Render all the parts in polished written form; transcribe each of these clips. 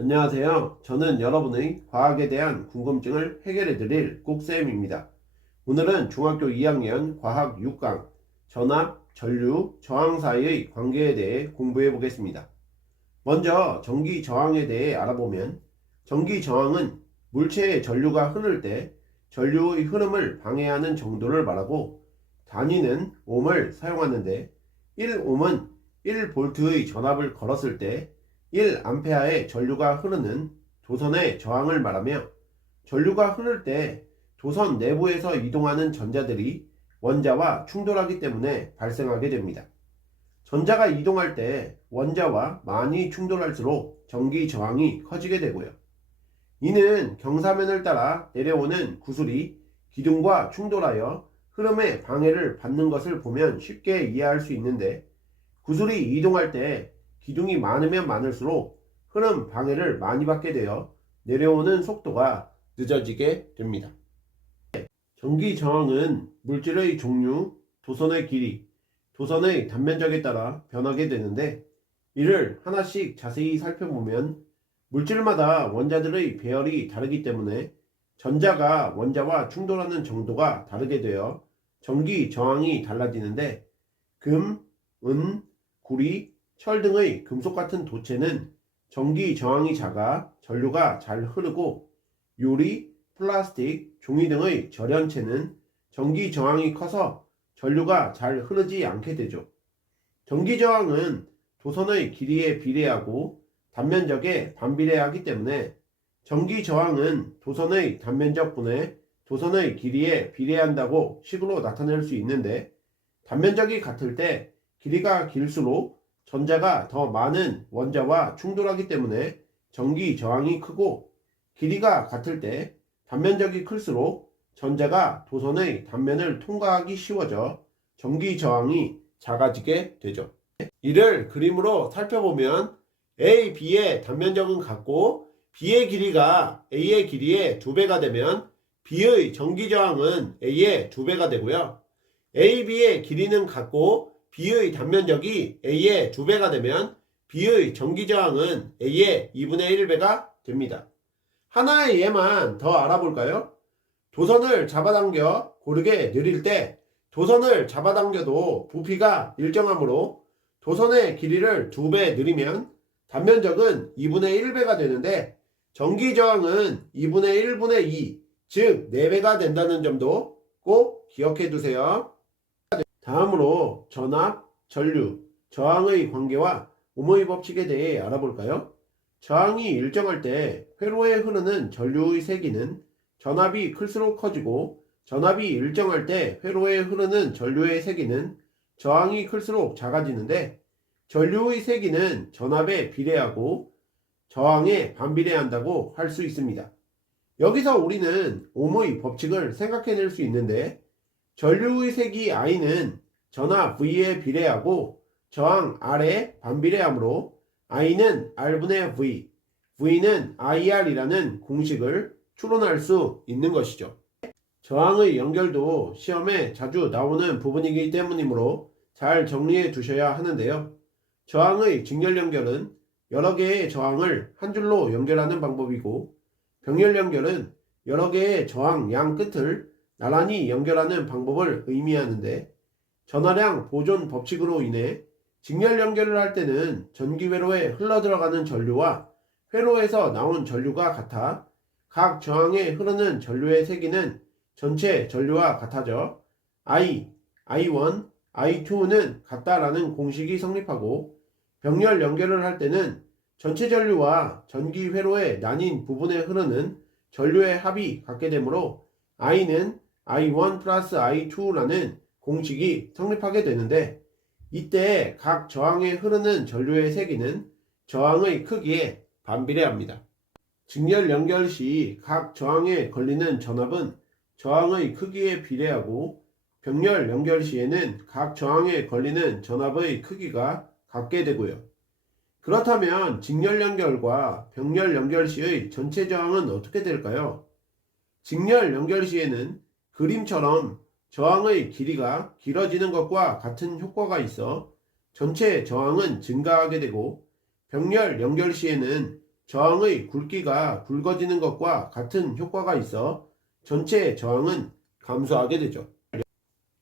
안녕하세요. 저는 여러분의 과학에 대한 궁금증을 해결해 드릴 꾹쌤입니다. 오늘은 중학교 2학년 과학 6강 전압, 전류, 저항 사이의 관계에 대해 공부해 보겠습니다. 먼저 전기 저항에 대해 알아보면 전기 저항은 물체의 전류가 흐를 때 전류의 흐름을 방해하는 정도를 말하고 단위는 옴을 사용하는데 1옴은 1볼트의 전압을 걸었을 때 1암페어의 전류가 흐르는 도선의 저항을 말하며 전류가 흐를 때 도선 내부에서 이동하는 전자들이 원자와 충돌하기 때문에 발생하게 됩니다. 전자가 이동할 때 원자와 많이 충돌할수록 전기 저항이 커지게 되고요. 이는 경사면을 따라 내려오는 구슬이 기둥과 충돌하여 흐름의 방해를 받는 것을 보면 쉽게 이해할 수 있는데, 구슬이 이동할 때 기둥이 많으면 많을수록 흐름 방해를 많이 받게 되어 내려오는 속도가 늦어지게 됩니다. 전기 저항은 물질의 종류, 도선의 길이, 도선의 단면적에 따라 변하게 되는데, 이를 하나씩 자세히 살펴보면 물질마다 원자들의 배열이 다르기 때문에 전자가 원자와 충돌하는 정도가 다르게 되어 전기 저항이 달라지는데, 금, 은, 구리, 철 등의 금속 같은 도체는 전기 저항이 작아 전류가 잘 흐르고, 유리, 플라스틱, 종이 등의 절연체는 전기 저항이 커서 전류가 잘 흐르지 않게 되죠. 전기 저항은 도선의 길이에 비례하고 단면적에 반비례하기 때문에 전기 저항은 도선의 단면적분의 도선의 길이에 비례한다고 식으로 나타낼 수 있는데, 단면적이 같을 때 길이가 길수록 전자가 더 많은 원자와 충돌하기 때문에 전기 저항이 크고, 길이가 같을 때 단면적이 클수록 전자가 도선의 단면을 통과하기 쉬워져 전기 저항이 작아지게 되죠. 이를 그림으로 살펴보면 A, B의 단면적은 같고 B의 길이가 A의 길이의 2배가 되면 B의 전기 저항은 A의 2배가 되고요. A, B의 길이는 같고 B의 단면적이 A의 2배가 되면 B의 전기 저항은 A의 2분의 1배가 됩니다. 하나의 예만 더 알아볼까요? 도선을 잡아당겨 고르게 느릴 때 도선을 잡아당겨도 부피가 일정하므로 도선의 길이를 2배 느리면 단면적은 2분의 1배가 되는데, 전기 저항은 2분의 1분의 2, 즉 4배가 된다는 점도 꼭 기억해 두세요. 다음으로 전압, 전류, 저항의 관계와 오모의 법칙에 대해 알아볼까요? 저항이 일정할 때 회로에 흐르는 전류의 세기는 전압이 클수록 커지고, 전압이 일정할 때 회로에 흐르는 전류의 세기는 저항이 클수록 작아지는데, 전류의 세기는 전압에 비례하고 저항에 반비례한다고 할 수 있습니다. 여기서 우리는 오모의 법칙을 생각해낼 수 있는데, 전류의 세기 I는 전압 V에 비례하고 저항 R에 반비례하므로 I는 R분의 V, V는 IR이라는 공식을 추론할 수 있는 것이죠. 저항의 연결도 시험에 자주 나오는 부분이기 때문이므로 잘 정리해 두셔야 하는데요. 저항의 직렬 연결은 여러 개의 저항을 한 줄로 연결하는 방법이고, 병렬 연결은 여러 개의 저항 양 끝을 나란히 연결하는 방법을 의미하는데, 전하량 보존 법칙으로 인해 직렬 연결을 할 때는 전기 회로에 흘러들어가는 전류와 회로에서 나온 전류가 같아 각 저항에 흐르는 전류의 세기는 전체 전류와 같아져 I, I1, I2는 같다라는 공식이 성립하고, 병렬 연결을 할 때는 전체 전류와 전기 회로에 나뉜 부분에 흐르는 전류의 합이 같게 되므로 I는 I1 플러스 I2라는 공식이 성립하게 되는데, 이때 각 저항에 흐르는 전류의 세기는 저항의 크기에 반비례합니다. 직렬 연결 시 각 저항에 걸리는 전압은 저항의 크기에 비례하고, 병렬 연결 시에는 각 저항에 걸리는 전압의 크기가 같게 되고요. 그렇다면 직렬 연결과 병렬 연결 시의 전체 저항은 어떻게 될까요? 직렬 연결 시에는 그림처럼 저항의 길이가 길어지는 것과 같은 효과가 있어 전체 저항은 증가하게 되고, 병렬 연결 시에는 저항의 굵기가 굵어지는 것과 같은 효과가 있어 전체 저항은 감소하게 되죠.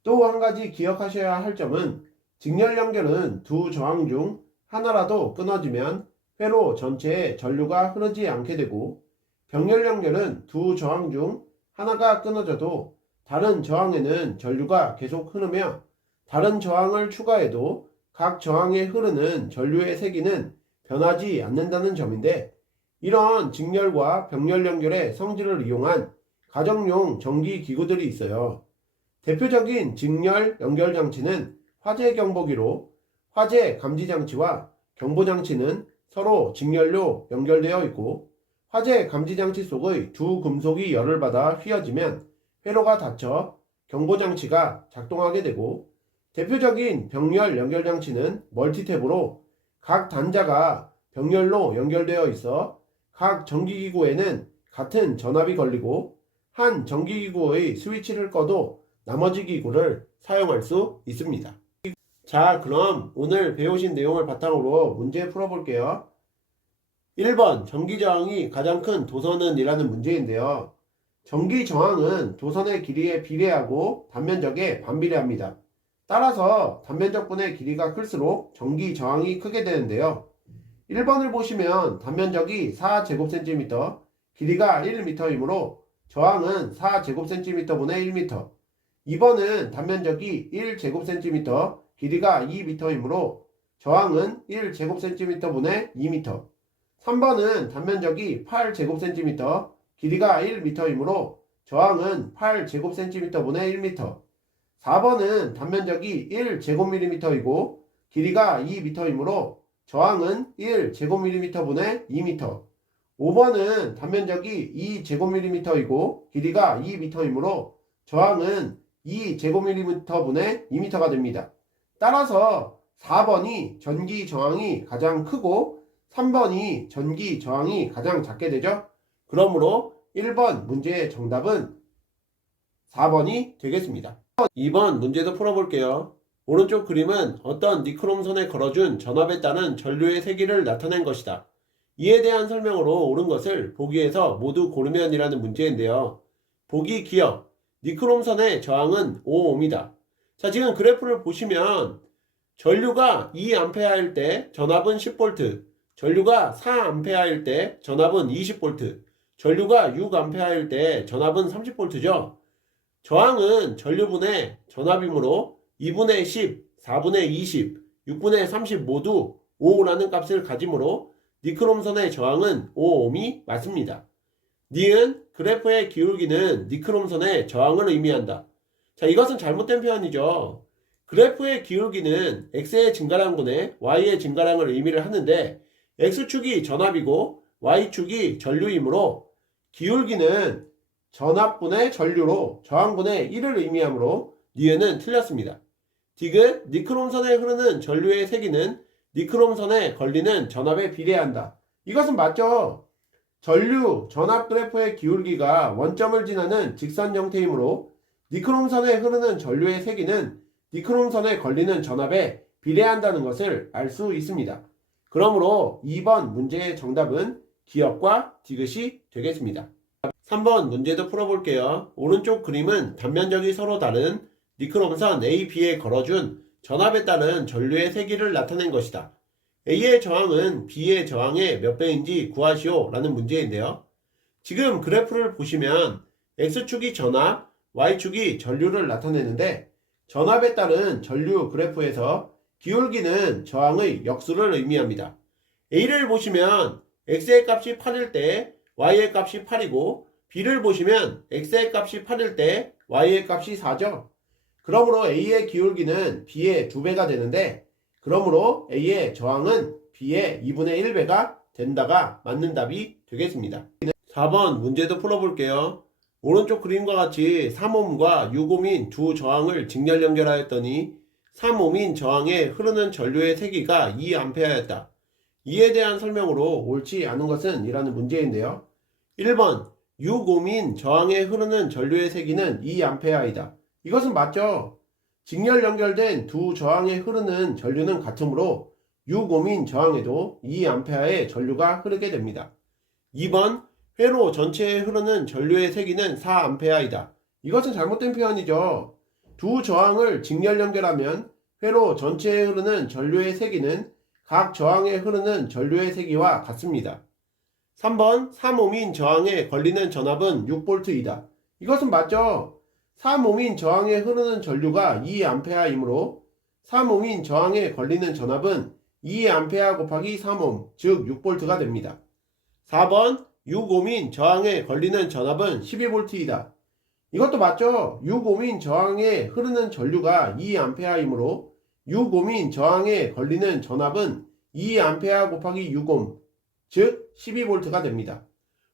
또 한 가지 기억하셔야 할 점은 직렬 연결은 두 저항 중 하나라도 끊어지면 회로 전체에 전류가 흐르지 않게 되고, 병렬 연결은 두 저항 중 하나가 끊어져도 다른 저항에는 전류가 계속 흐르며 다른 저항을 추가해도 각 저항에 흐르는 전류의 세기는 변하지 않는다는 점인데, 이런 직렬과 병렬 연결의 성질을 이용한 가정용 전기 기구들이 있어요. 대표적인 직렬 연결 장치는 화재 경보기로, 화재 감지 장치와 경보 장치는 서로 직렬로 연결되어 있고, 화재 감지 장치 속의 두 금속이 열을 받아 휘어지면 회로가 닫혀 경보 장치가 작동하게 되고, 대표적인 병렬 연결 장치는 멀티탭으로 각 단자가 병렬로 연결되어 있어 각 전기기구에는 같은 전압이 걸리고, 한 전기기구의 스위치를 꺼도 나머지 기구를 사용할 수 있습니다. 자, 그럼 오늘 배우신 내용을 바탕으로 문제 풀어볼게요. 1번 전기저항이 가장 큰 도선은 이라는 문제인데요. 전기저항은 도선의 길이에 비례하고 단면적에 반비례합니다. 따라서 단면적분의 길이가 클수록 전기저항이 크게 되는데요. 1번을 보시면 단면적이 4제곱cm, 길이가 1m이므로 저항은 4제곱cm분의 1m. 2번은 단면적이 1제곱cm, 길이가 2m이므로 저항은 1제곱cm분의 2m. 3번은 단면적이 8제곱cm, 길이가 1m이므로 저항은 8제곱cm분의 1m. 4번은 단면적이 1제곱mm이고 길이가 2m이므로 저항은 1제곱mm분의 2m. 5번은 단면적이 2제곱mm이고 길이가 2m이므로 저항은 2제곱mm분의 2m가 됩니다. 따라서 4번이 전기 저항이 가장 크고 3번이 전기 저항이 가장 작게 되죠. 그러므로 1번 문제의 정답은 4번이 되겠습니다. 2번 문제도 풀어볼게요. 오른쪽 그림은 어떤 니크롬선에 걸어준 전압에 따른 전류의 세기를 나타낸 것이다. 이에 대한 설명으로 옳은 것을 보기에서 모두 고르면이라는 문제인데요. 보기 기억, 니크롬선의 저항은 5ohm이다. 자, 지금 그래프를 보시면 전류가 2A일 때 전압은 10V, 전류가 4A일 때 전압은 20V, 전류가 6A일 때 전압은 30V죠. 저항은 전류분의 전압이므로 2분의 10, 4분의 20, 6분의 30 모두 5라는 값을 가지므로 니크롬선의 저항은 5ohm이 맞습니다. 니은 그래프의 기울기는 니크롬선의 저항을 의미한다. 자, 이것은 잘못된 표현이죠. 그래프의 기울기는 x의 증가량분의 y의 증가량을 의미를 하는데 x축이 전압이고 y축이 전류이므로 기울기는 전압분의 전류로 저항분의 1을 의미하므로 니은은 틀렸습니다. 디귿 니크롬선에 흐르는 전류의 세기는 니크롬선에 걸리는 전압에 비례한다. 이것은 맞죠? 전류 전압 그래프의 기울기가 원점을 지나는 직선 형태이므로 니크롬선에 흐르는 전류의 세기는 니크롬선에 걸리는 전압에 비례한다는 것을 알 수 있습니다. 그러므로 2번 문제의 정답은 기억과 디귿이 되겠습니다. 3번 문제도 풀어볼게요. 오른쪽 그림은 단면적이 서로 다른 니크롬선 A, B에 걸어준 전압에 따른 전류의 세기를 나타낸 것이다. A의 저항은 B의 저항의 몇 배인지 구하시오 라는 문제인데요. 지금 그래프를 보시면 X축이 전압, Y축이 전류를 나타내는데 전압에 따른 전류 그래프에서 기울기는 저항의 역수를 의미합니다. A를 보시면 X의 값이 8일 때 Y의 값이 8이고 B를 보시면 X의 값이 8일 때 Y의 값이 4죠. 그러므로 A의 기울기는 B의 2배가 되는데 그러므로 A의 저항은 B의 2분의 1배가 된다가 맞는 답이 되겠습니다. 4번 문제도 풀어볼게요. 오른쪽 그림과 같이 3ohm과 6ohm인 두 저항을 직렬 연결하였더니 3ohm인 저항에 흐르는 전류의 세기가 2A였다. 이에 대한 설명으로 옳지 않은 것은 이라는 문제인데요. 1번 6ohm인 저항에 흐르는 전류의 세기는 2A이다. 이것은 맞죠? 직렬 연결된 두 저항에 흐르는 전류는 같으므로 6ohm인 저항에도 2A의 전류가 흐르게 됩니다. 2번 회로 전체에 흐르는 전류의 세기는 4A이다. 이것은 잘못된 표현이죠. 두 저항을 직렬 연결하면 회로 전체에 흐르는 전류의 세기는 각 저항에 흐르는 전류의 세기와 같습니다. 3번 3옴인 저항에 걸리는 전압은 6V이다. 이것은 맞죠? 3옴인 저항에 흐르는 전류가 2A이므로 3옴인 저항에 걸리는 전압은 2A 곱하기 3옴, 즉 6V가 됩니다. 4번 6옴인 저항에 걸리는 전압은 12V이다. 이것도 맞죠? 6옴인 저항에 흐르는 전류가 2A이므로 6옴인 저항에 걸리는 전압은 2A 곱하기 6옴, 즉 12V가 됩니다.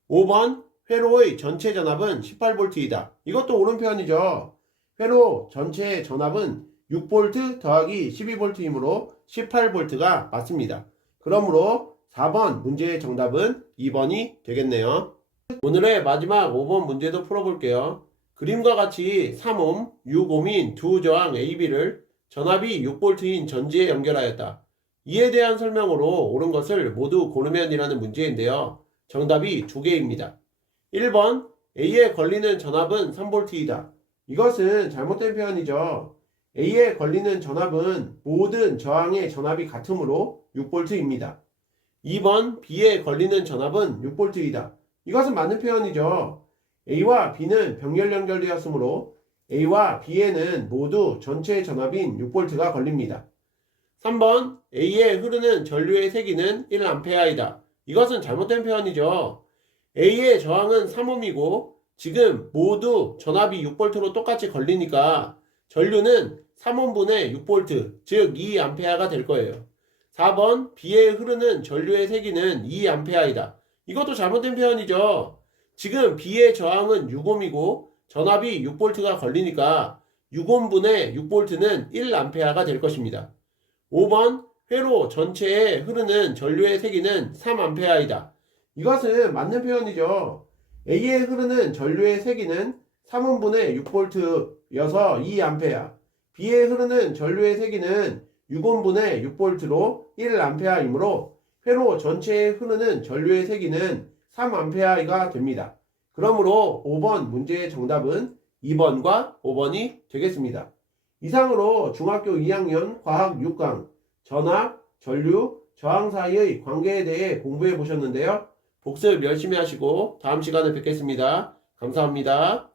5번 회로의 전체 전압은 18V이다. 이것도 옳은 표현이죠. 회로 전체의 전압은 6V 더하기 12V이므로 18V가 맞습니다. 그러므로 4번 문제의 정답은 2번이 되겠네요. 오늘의 마지막 5번 문제도 풀어볼게요. 그림과 같이 3옴, 6옴인 두 저항 AB를 전압이 6V인 전지에 연결하였다. 이에 대한 설명으로 옳은 것을 모두 고르면이라는 문제인데요. 정답이 두 개입니다. 1번 A에 걸리는 전압은 3V이다. 이것은 잘못된 표현이죠. A에 걸리는 전압은 모든 저항의 전압이 같으므로 6V입니다. 2번 B에 걸리는 전압은 6V이다. 이것은 맞는 표현이죠. A와 B는 병렬 연결되었으므로 A와 B에는 모두 전체 전압인 6V가 걸립니다. 3번 A에 흐르는 전류의 세기는 1A이다. 이것은 잘못된 표현이죠. A의 저항은 3옴이고 지금 모두 전압이 6V로 똑같이 걸리니까 전류는 3옴분의 6V, 즉 2A가 될 거예요. 4번 B에 흐르는 전류의 세기는 2A이다. 이것도 잘못된 표현이죠. 지금 B의 저항은 6옴이고 전압이 6V가 걸리니까 6옴분의 6V는 1A가 될 것입니다. 5번 회로 전체에 흐르는 전류의 세기는 3A이다. 이것은 맞는 표현이죠. A에 흐르는 전류의 세기는 3옴분의 6V여서 2A, B에 흐르는 전류의 세기는 6옴분의 6V로 1A이므로 회로 전체에 흐르는 전류의 세기는 3A가 됩니다. 그러므로 5번 문제의 정답은 2번과 5번이 되겠습니다. 이상으로 중학교 2학년 과학 6강 전압, 전류, 저항 사이의 관계에 대해 공부해 보셨는데요. 복습 열심히 하시고 다음 시간에 뵙겠습니다. 감사합니다.